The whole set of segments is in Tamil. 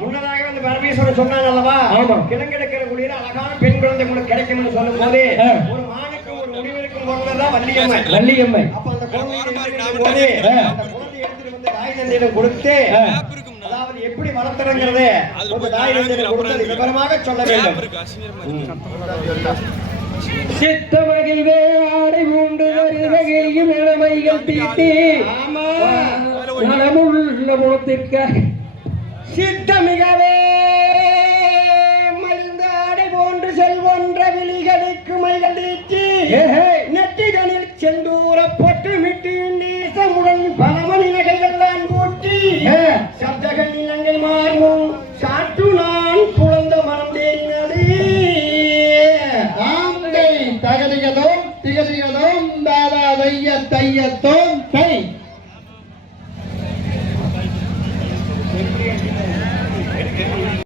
முன்னதாக வந்து பரமேஸ்வரன் சொன்னாங்க அல்லவா, கிழங்கெடுக்கிற குடியில அழகான பெண் குழந்தை உங்களுக்கு கிடைக்கும்னு சொல்லும் போது ஒரு மானுக்கும் ஒரு முனிவருக்கும் பிறந்ததான் வள்ளியம்மை. அப்ப அந்த குழந்தையை எடுத்துட்டு வந்து தாய் தந்தையிடம் கொடுத்து, அதாவது எப்படி வளர்த்துறங்கிறது தாய் தந்தையிடம் கொடுத்து விவரமாக சொல்ல வேண்டும். சித்தமகிழ்வே ஆடை மூன்று வருகையும் இளமைகள் தீட்டி நலமுள்ள முகத்திற்க சித்தமிகவே மகிழ்ந்த ஆடை போன்று செல்வொன்ற விழிகளுக்கு மைகள் தீட்டி நெற்றிகளில் செந்தூர பொட்டுமிட்டு நேசமுடன் பலமணி நகைகள்லாம் கூட்டி சப்தகள் இலங்கை மாறும் சாற்று நான் குழந்த மனம் தேறினது தகதிகளோம் திகதிகளோம் தாதா தையத்தோம் கை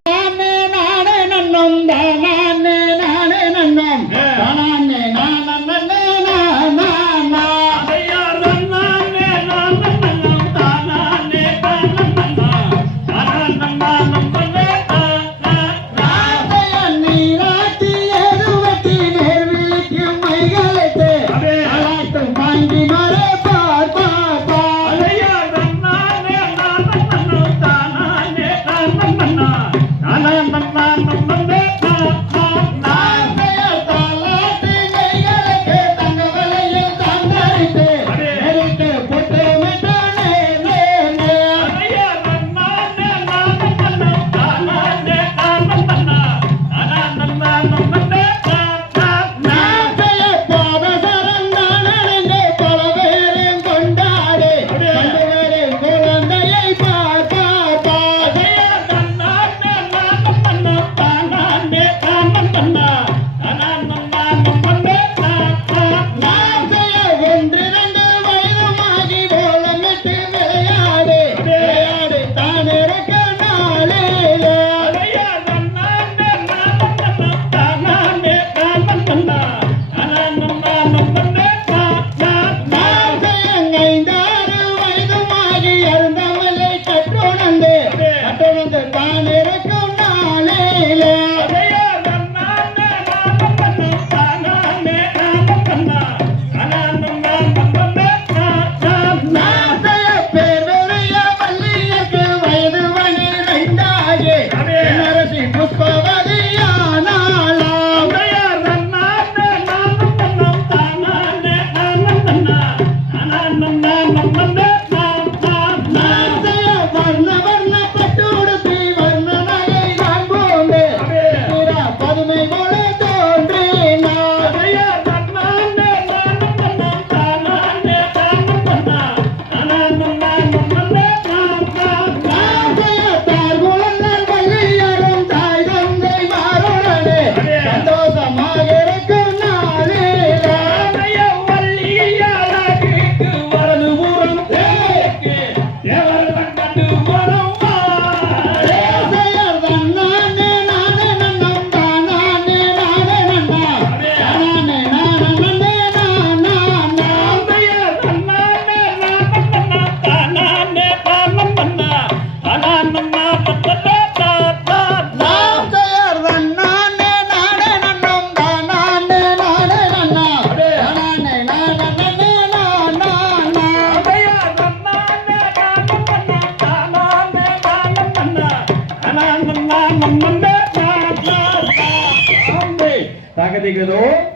நானே நன்னம் தானே நன்னம் தானே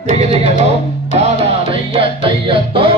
தகதிகளோ தாதா தையத்தோம்